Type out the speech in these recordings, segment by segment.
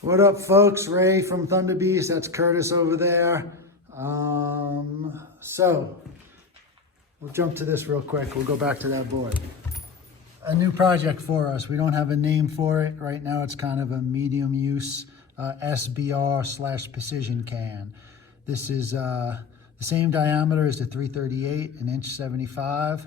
What up, folks? Ray from Thunder Beast. That's Curtis over there. So we'll jump to this real quick. We'll go back to that board. A new project for us. We don't have a name for it right now. It's kind of a medium use SBR/precision can. This is the same diameter as the 338, an inch 75.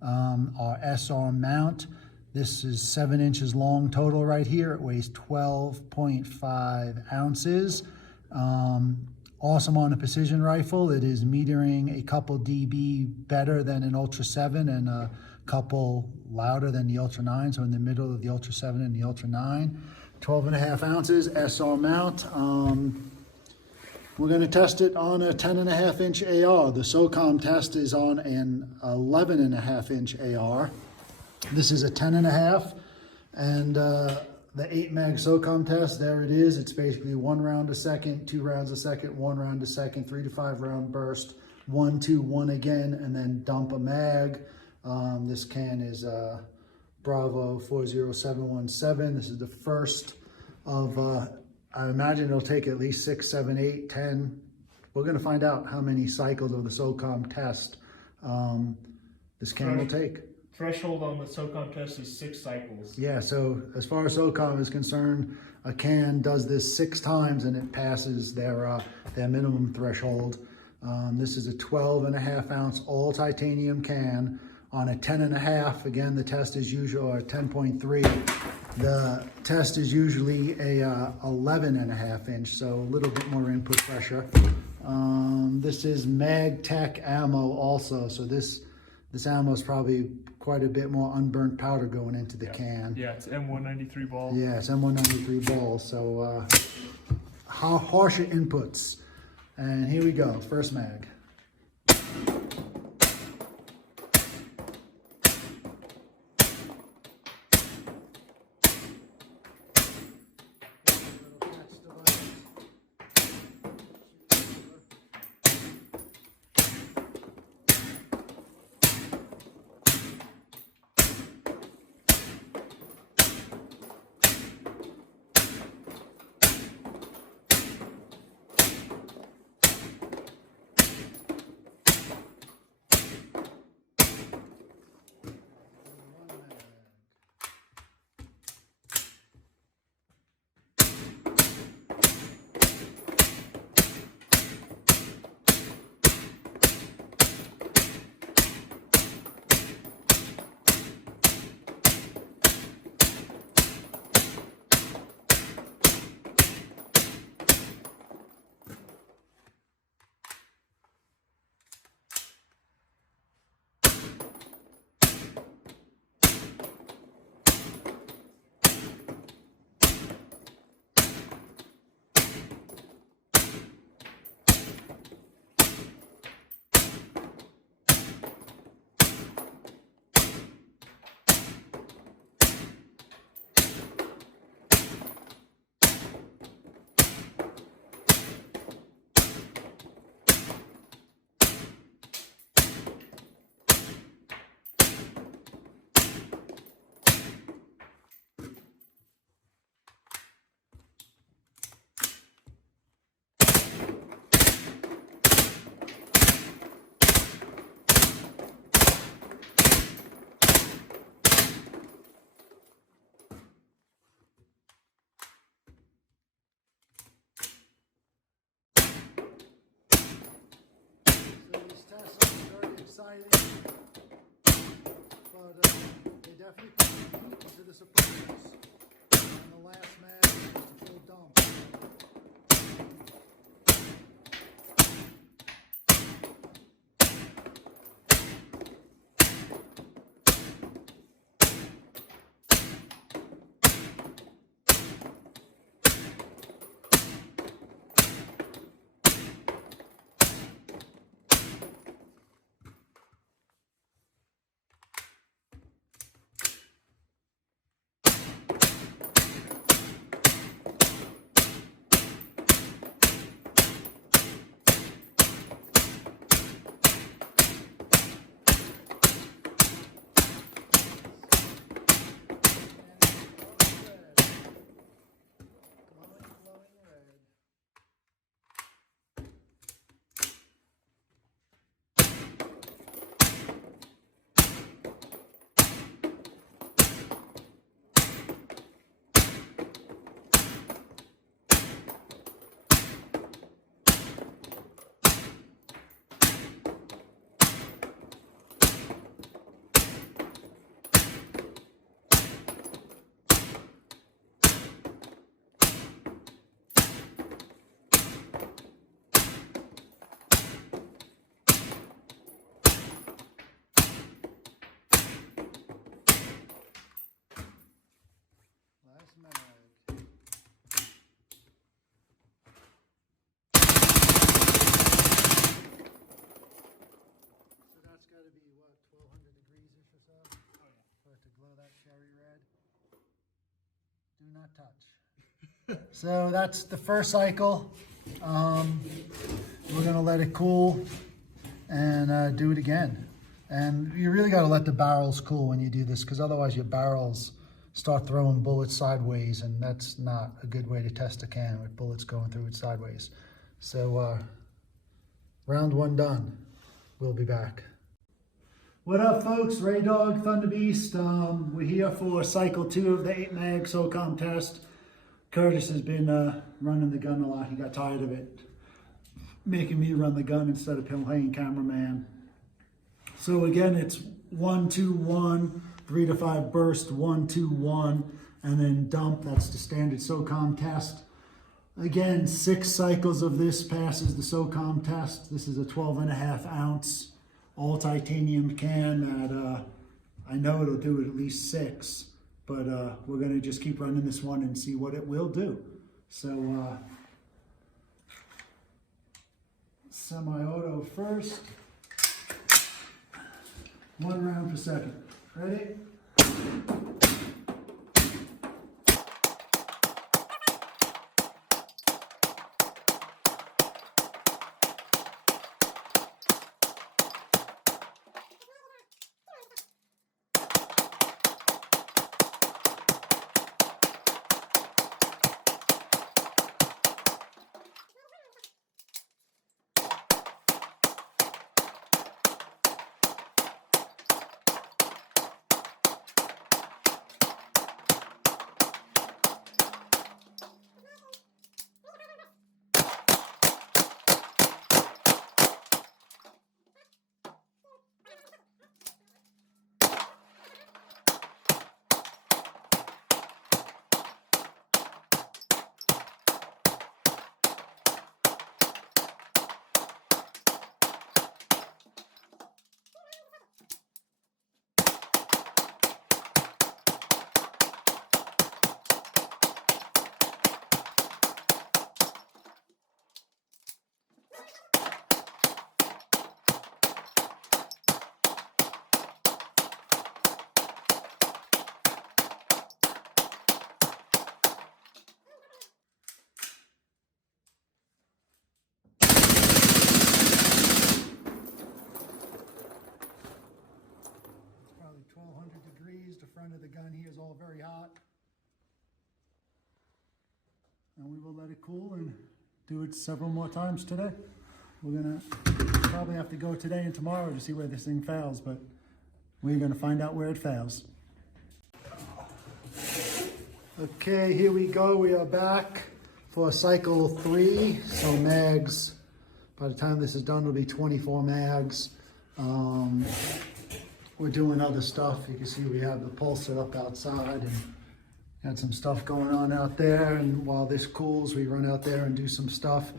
Our SR mount. This is 7 inches long total right here. It weighs 12.5 ounces. Awesome on a precision rifle. It is metering a couple dB better than an Ultra 7 and a couple louder than the Ultra 9. So in the middle of the Ultra 7 and the Ultra 9. 12.5 ounces SR mount. We're going to test it on a 10.5 inch AR. The SOCOM test is on an 11.5 inch AR. This is a 10.5, and the 8 mag SOCOM test, there it is. It's basically 1 round a second, 2 rounds a second, 1 round a second, 3 to 5 round burst, 1, 2, 1 again, and then dump a mag. This can is Bravo 40717. This is the first of, I imagine it'll take at least 6, 7, 8, 10. We're going to find out how many cycles of the SOCOM test this can will take. Threshold on the SOCOM test is 6 cycles. Yeah, so as far as SOCOM is concerned, a can does this 6 times and it passes their minimum threshold. This is a 12.5 ounce all titanium can on a 10.5. Again, the test is usually, or 10.3. The test is usually a 11.5 inch, so a little bit more input pressure. This is MagTech ammo also, so this ammo is probably quite a bit more unburnt powder going into the can. Yeah, it's M193 ball. Yeah, it's M193 ball, so harsher inputs. And here we go, first mag. Exciting, but they definitely put into the suppressors. And the last mag is just a full dump. So that's the first cycle. We're gonna let it cool and do it again. And you really gotta let the barrels cool when you do this, because otherwise your barrels start throwing bullets sideways, and that's not a good way to test a can with bullets going through it sideways. So round one done. We'll be back. What up, folks? Ray Dog, Thunder Beast. We're here for cycle 2 of the 8 mag SOCOM test. Curtis has been running the gun a lot. He got tired of it, making me run the gun instead of him playing cameraman. So again, it's 1, 2, 1, 3 to 5 burst, 1, 2, 1, and then dump. That's the standard SOCOM test. Again, 6 cycles of this passes the SOCOM test. This is a 12.5 ounce all titanium can that I know it'll do at least 6, but we're gonna just keep running this one and see what it will do. So semi-auto first. 1 round per second. Ready? Probably 1200 degrees. The front of the gun here is all very hot. And we will let it cool and do it several more times today. We're gonna probably have to go today and tomorrow to see where this thing fails, but we're gonna find out where it fails. Okay, here we go. We are back for cycle 3. So mags, by the time this is done, it'll be 24 mags. We're doing other stuff. You can see we have the pulsar up outside and got some stuff going on out there. And while this cools, we run out there and do some stuff.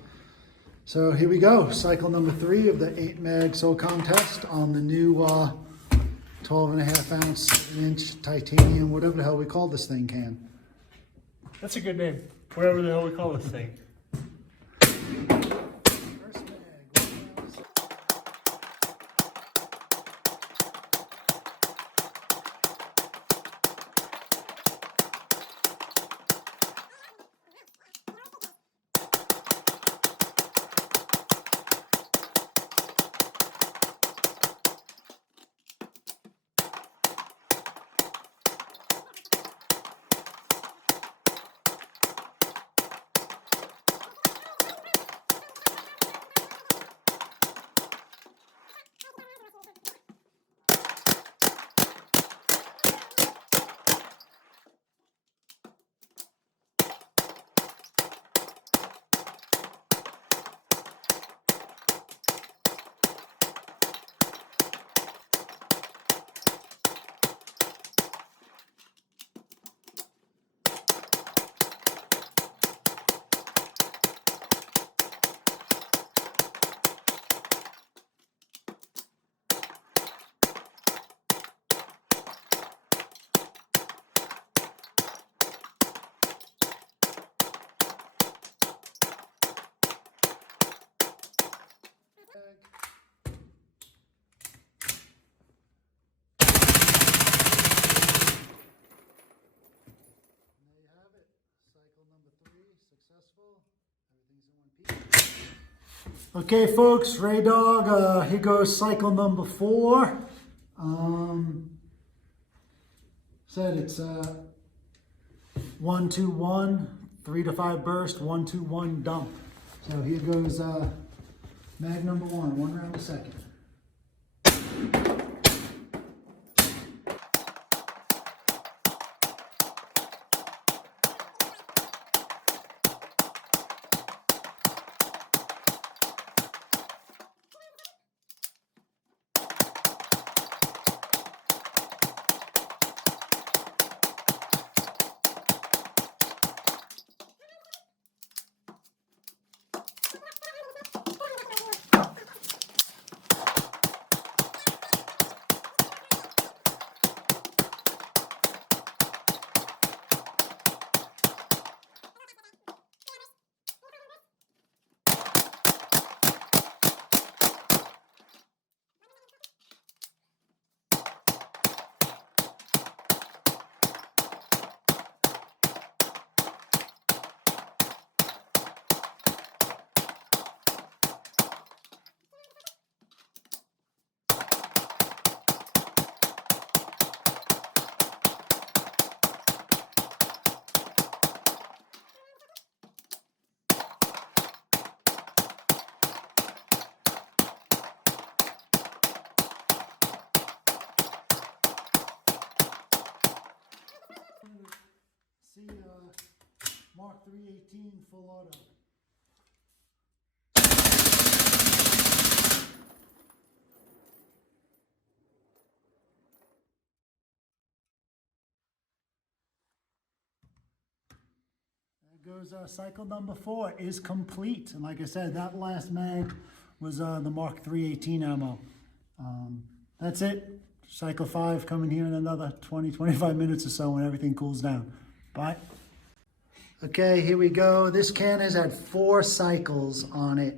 So here we go. Cycle number 3 of the 8 mag SOCOM test on the new 12.5 ounce inch titanium, whatever the hell we call this thing can. That's a good name. Whatever the hell we call this thing. First mag. Okay, folks, Ray Dog, here goes cycle number 4. Said it's 1, 2, 1, 3 to 5 burst, 1, 2, 1 dump. So here goes mag number 1 round a second. See Mark 318 full auto. There goes cycle number 4 is complete. And like I said, that last mag was the Mark 318 ammo. That's it. Cycle 5 coming here in another 20-25 minutes or so when everything cools down. Bye. Okay, here we go. This can has had 4 cycles on it.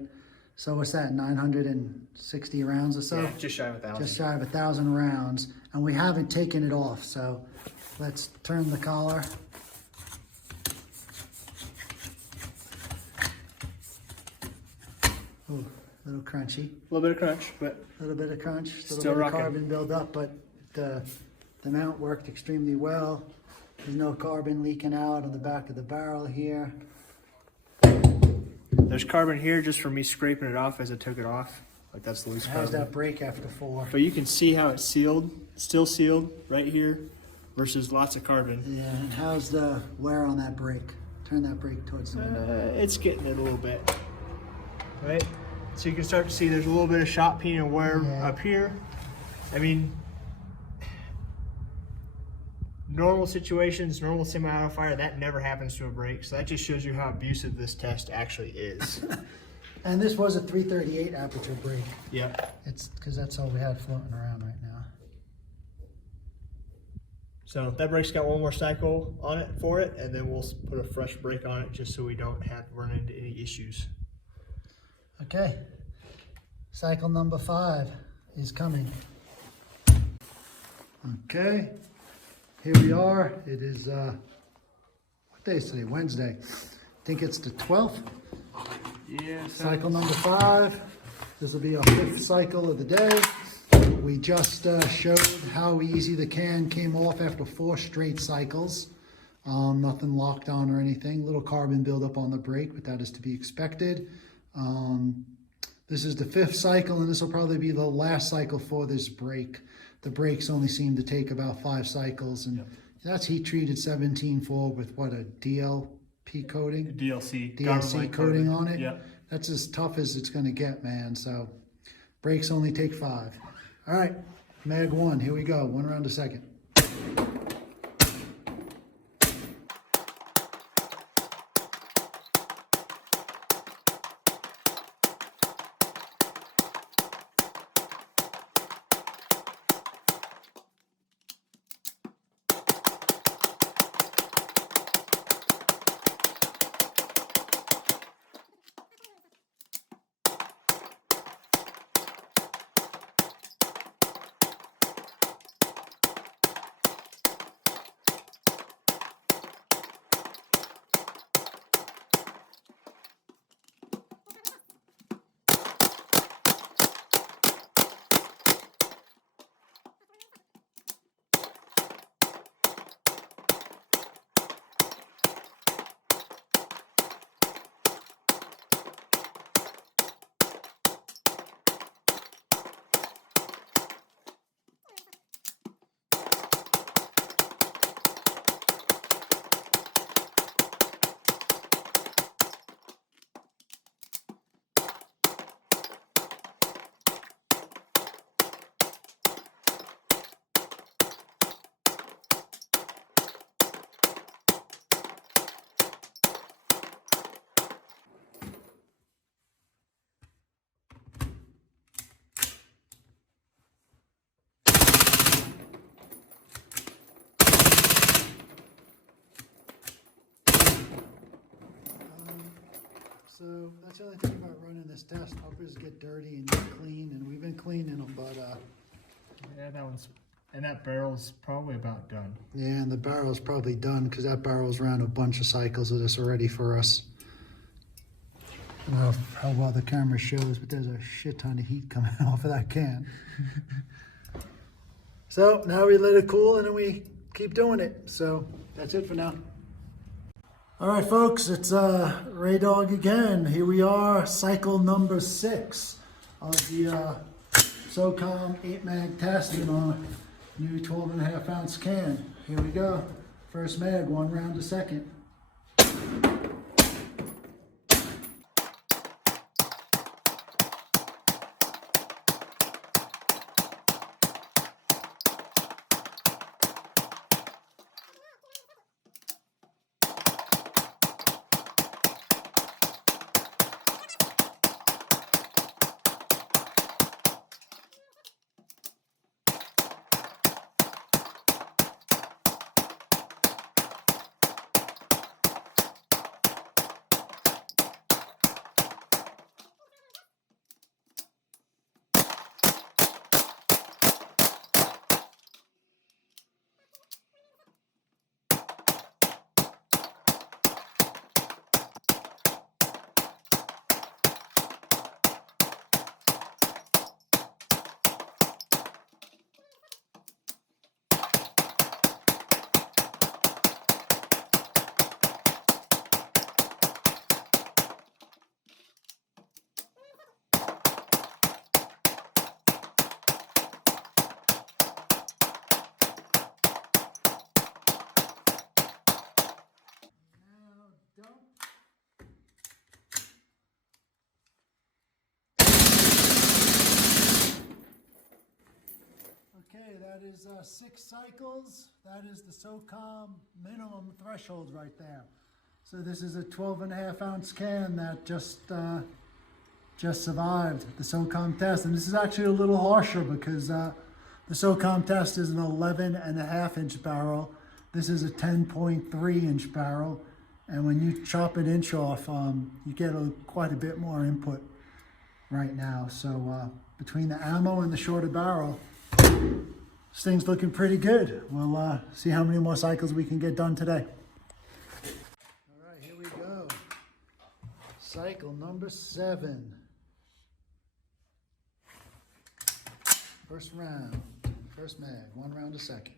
So what's that, 960 rounds or so? Yeah, just shy of 1,000. Just shy of 1,000 rounds. And we haven't taken it off, so let's turn the collar. Ooh, a little crunchy. A little bit of crunch, but A little bit of crunch, a little Still bit rocking. of carbon buildup, but the mount worked extremely well. There's no carbon leaking out on the back of the barrel here. there's carbon here just from me scraping it off as I took it off. Like that's loose How's carbon. that break after 4? But you can see how it's sealed, still sealed right here versus lots of carbon. Yeah, and how's the wear on that brake? Turn that brake towards the window. It's getting it a little bit, right? So you can start to see there's a little bit of shot peen and wear up here. I mean, normal situations, normal semi-auto fire, that never happens to a brake. So that just shows you how abusive this test actually is. And this was a 338 aperture brake. Yep. It's because that's all we had floating around right now. So that brake's got 1 more cycle on it for it, and then we'll put a fresh brake on it just so we don't have to run into any issues. Okay, cycle number 5 is coming. Okay, here we are. It is, what day is today? Wednesday. I think it's the 12th. Yeah. Cycle number 5. This will be our 5th cycle of the day. We just showed how easy the can came off after 4 straight cycles. Nothing locked on or anything. Little carbon buildup on the brake, but that is to be expected. This is the 5th cycle, and this will probably be the last cycle for this brake. The brakes only seem to take about 5 cycles, and that's heat treated 17.4 with what, a DLP coating? DLC coating on it. Yep. That's as tough as it's going to get, man. So brakes only take 5. All right, mag 1, here we go. 1 round a second. So that's the only thing about running this test. Uppers get dirty and get clean, and we've been cleaning them, but Yeah, that barrel's probably about done. yeah, and the barrel's probably done because that barrel's ran a bunch of cycles of this already for us. I don't know how well the camera shows, but there's a shit ton of heat coming off of that can. So now we let it cool and then we keep doing it. So that's it for now. All right, folks, it's Ray Dog again. Here we are, cycle number 6 of the SOCOM 8-mag testing on a new 12.5 ounce can. Here we go. First mag, 1 round a second. Okay, that is 6 cycles. That is the SOCOM minimum threshold right there. So this is a 12.5 ounce can that just survived the SOCOM test. And this is actually a little harsher because the SOCOM test is an 11.5 inch barrel. This is a 10.3 inch barrel. And when you chop an inch off, you get quite a bit more input right now. So between the ammo and the shorter barrel, this thing's looking pretty good. We'll see how many more cycles we can get done today. All right, here we go. Cycle number 7. First round, first mag, 1 round a second.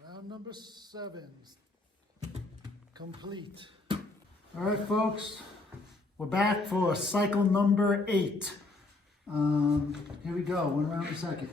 Round number 7 complete. All right, folks, we're back for cycle number 8. Here we go, 1 round a second.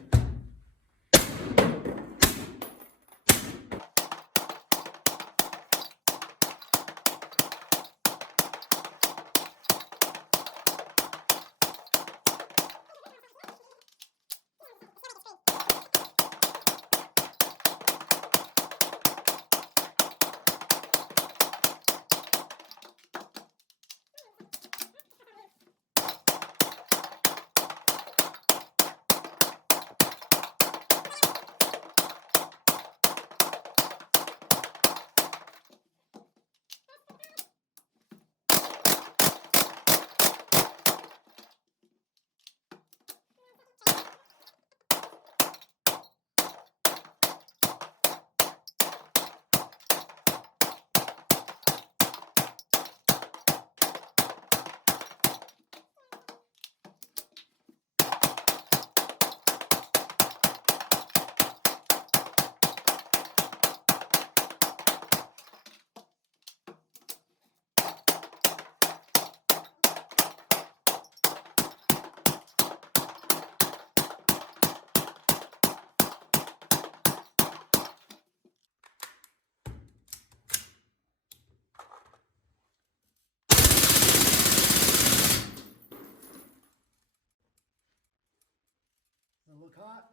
Look hot.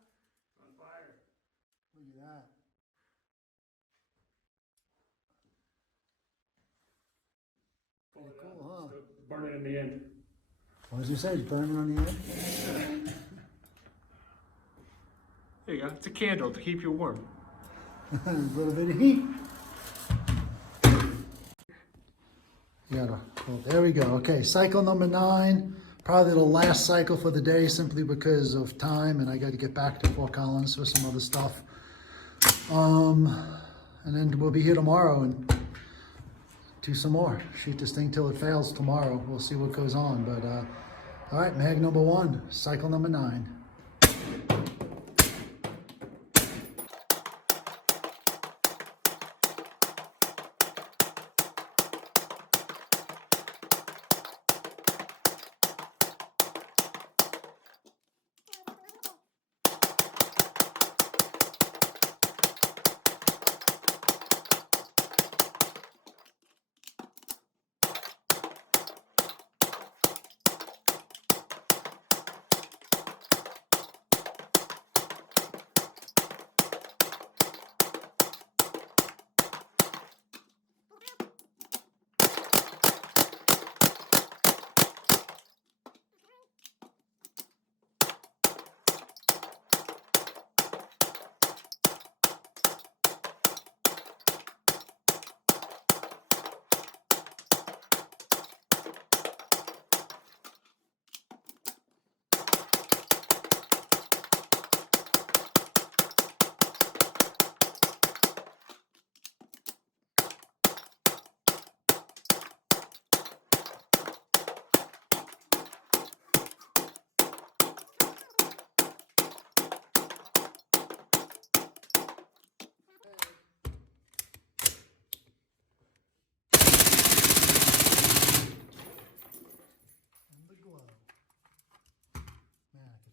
On fire. Look at that. Pretty cool, huh? Burn it in the end. What does he say? Burning on the end? There you go. It's a candle to keep you warm. A little bit of heat. There we go. Okay, cycle number 9. Probably the last cycle for the day simply because of time, and I got to get back to Fort Collins for some other stuff. And then we'll be here tomorrow and do some more. Shoot this thing till it fails tomorrow. We'll see what goes on. But all right, mag number 1, cycle number 9.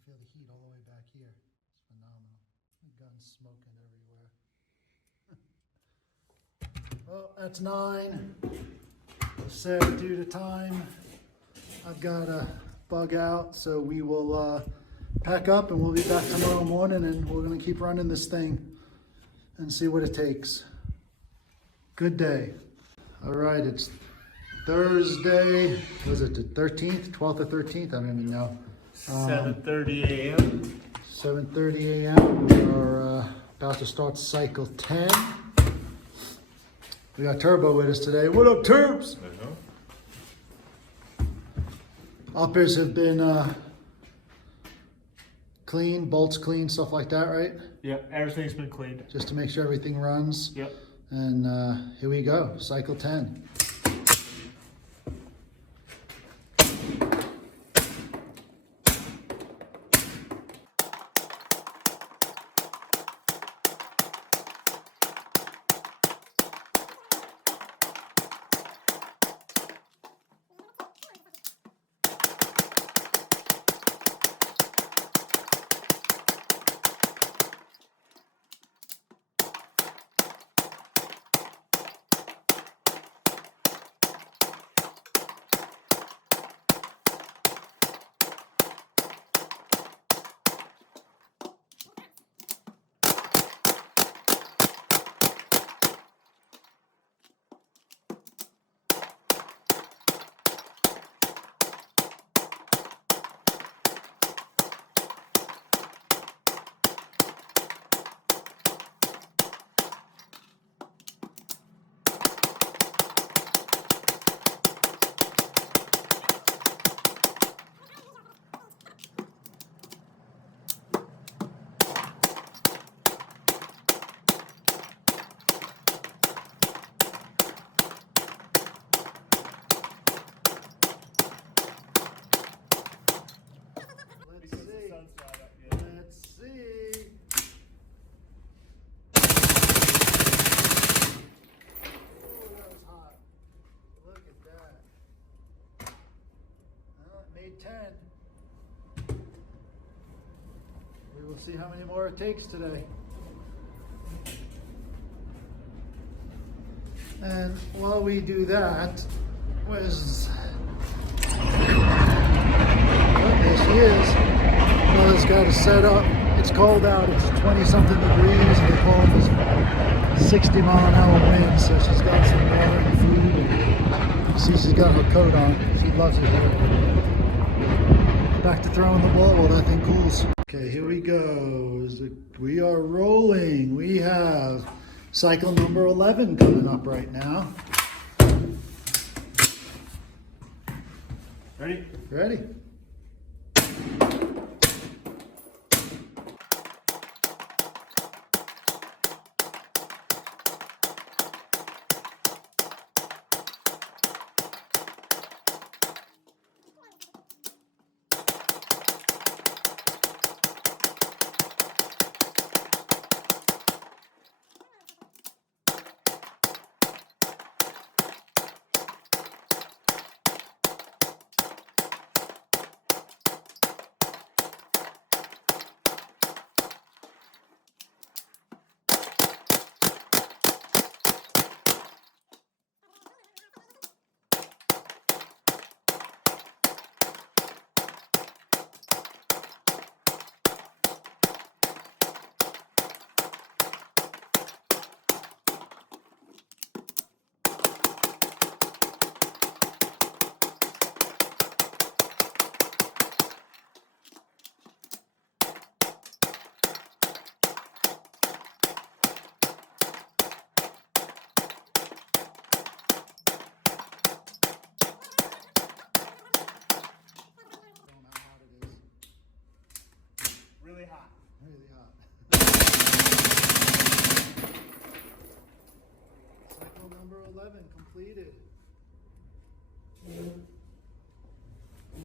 Feel the heat all the way back here. It's phenomenal. The gun's smoking everywhere. Well, that's 9. Said due to time, I've got to bug out, so we will pack up and we'll be back tomorrow morning, and we're going to keep running this thing and see what it takes. Good day. All right, it's Thursday. Was it the 13th, 12th or 13th? I don't even know. 7:30 a.m. 7:30 a.m. We are about to start cycle 10. We got Turbo with us today. What up, Turbs? Uppers have been clean, bolts clean, stuff like that, right? Yep, everything's been cleaned. Just to make sure everything runs. Yep. And here we go, cycle 10. made 10. We will see how many more it takes today. And while we do that, where's... Oh, there she is. Mother's got it set up. It's it's cold out. It's 20-something degrees, and they call it 60-mile-an-hour wind. So she's got some water and food. And you see, she's got her coat on. She loves it here. Back to throwing the ball while that thing cools. Okay, here we go. We are rolling. We have cycle number 11 coming up right now. Ready? Ready? Really hot. Really hot. Cycle number 11 completed.